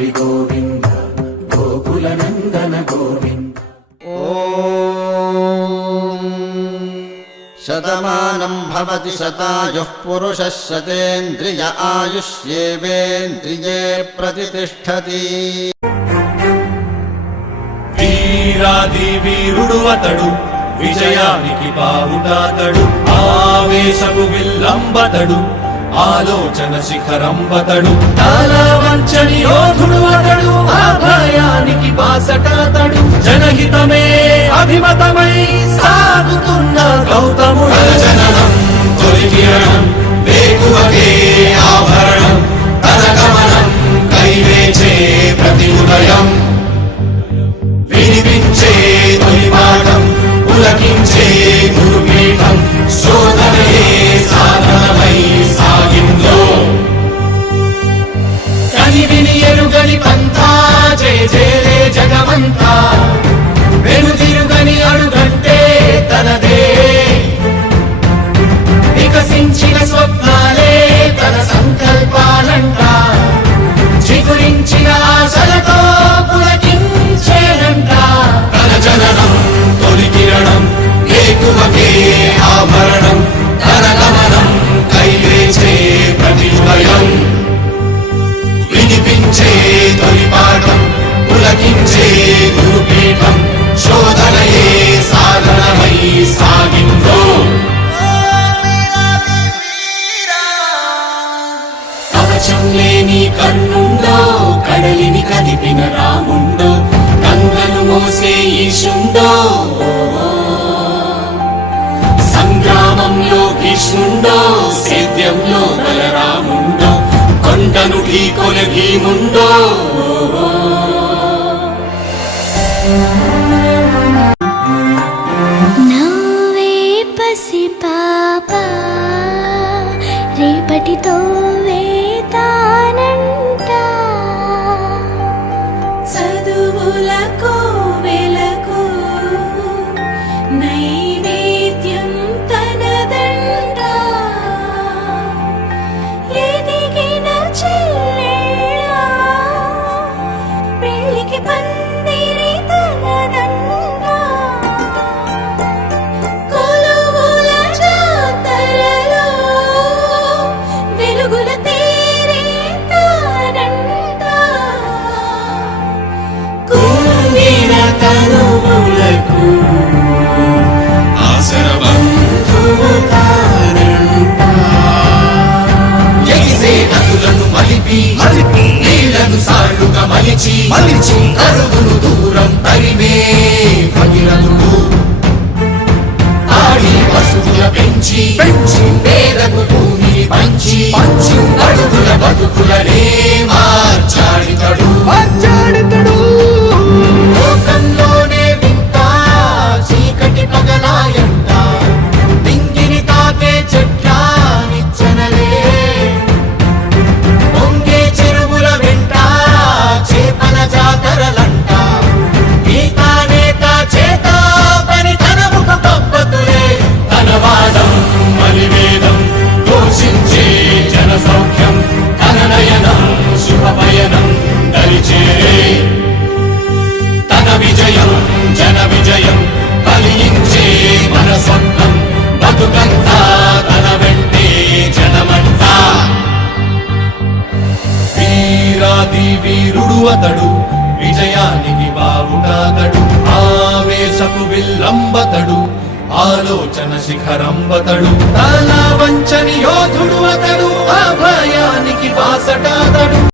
హరి గోవింద గోకుల నందన గోవింద. శతమానం భవతి శతాయుః పురుషः శతేంద్రియ ఆయుష్యేవేంద్రియే ప్రతిష్ఠతి. వీరాది వీరుడు అతడు, విజయానికి బావుటాతడు, ఆవేశపు విల్లంబతడు, ఆలోచన శిఖరంబతడు, తలవంచని యోధుడు అతడు, అభయానికి బాసటాతడు, జనహితమే అభిమతమై సాగుతున్న గౌతముడు. జననం తొలికిరణం వేకువకే ఆభరణం, తన గమనం కైవేచే ప్రతి ఉదయం, వినిపించే తొలి పాఠం పులకించే గురుపీఠం, శోధనయే సాధనమై సాగిందో. కని విని ఎరుగని పంథా జయ జయలే జగమంతా, వెనుదిరుగని అడుగంటే తనదే, వికసించిన స్వప్నాలే తన సంకల్పాలంట, చిగురించిన ఆశలతో పులకించేనంట. తన జననం తొలి కిరణం వేకువకే ఆభరణం, తన గమనం కైవేచే ప్రతి ఉదయం, వినిపించే తొలి పాఠం పులకించే గురుపీఠం, శోధనయే సాధనమై సాగిందో. కవచం లేని కన్నుండో, కడలిని కదిపిన రాముండో, గంగను మోసే ఈశుండో, సంగ్రామంలో భీష్ముండో, సేద్యంలో బలరాముండో, కొండను ఢీకొనే భీముండో. నవ్వే పసి పాప రేపటితో వేతానంట, చదువులకు వెలకు నైవేద్యం తనదంట, ఎదిగిన చెల్లెళ్ళ పెళ్ళికి పందిరి తనదంట, కొలువుల జాతరలో వెలుగుల తేరే తానంట, కుంగిన తనువులకు ఆసర బంధువు తానంట, ఎగిసే నదులను మలిపి నీళ్లను సాళ్లుగా మలిచి కరువును దూరం తరిమే భగీరథుడు, ఆడి పశువుల పెంచి పేదకు భూమిని పంచి అడుగుల బతుకులనే మార్చాడితడు. లోకంలోనే వింత చీకటి పగలాయంట, దింగిని తాకే చెట్ల నిచ్చెనలే, పొంగే చెరువుల వెంట చేపల జాతరలంట, గీతానేత చేత పని తన ముఖ పబ్బతులే, తన వాదం మలివేదం ఘోషించే జన సౌఖ్యం, తన నయనం శుభపయనం దరిచేరే, తన విజయం జన విజయం కలిగించే మన స్వప్నం, బతుకంతా తన వెంటే జనమంతా. వీరాది వీరుడు అతడు, విజయానికి బావుటాతడు, ఆవేశపు విల్లంబతడు, ఆలోచన శిఖరంబతడు, తల వంచని యోధుడు అతడు, అభయానికి బాసటాతడు.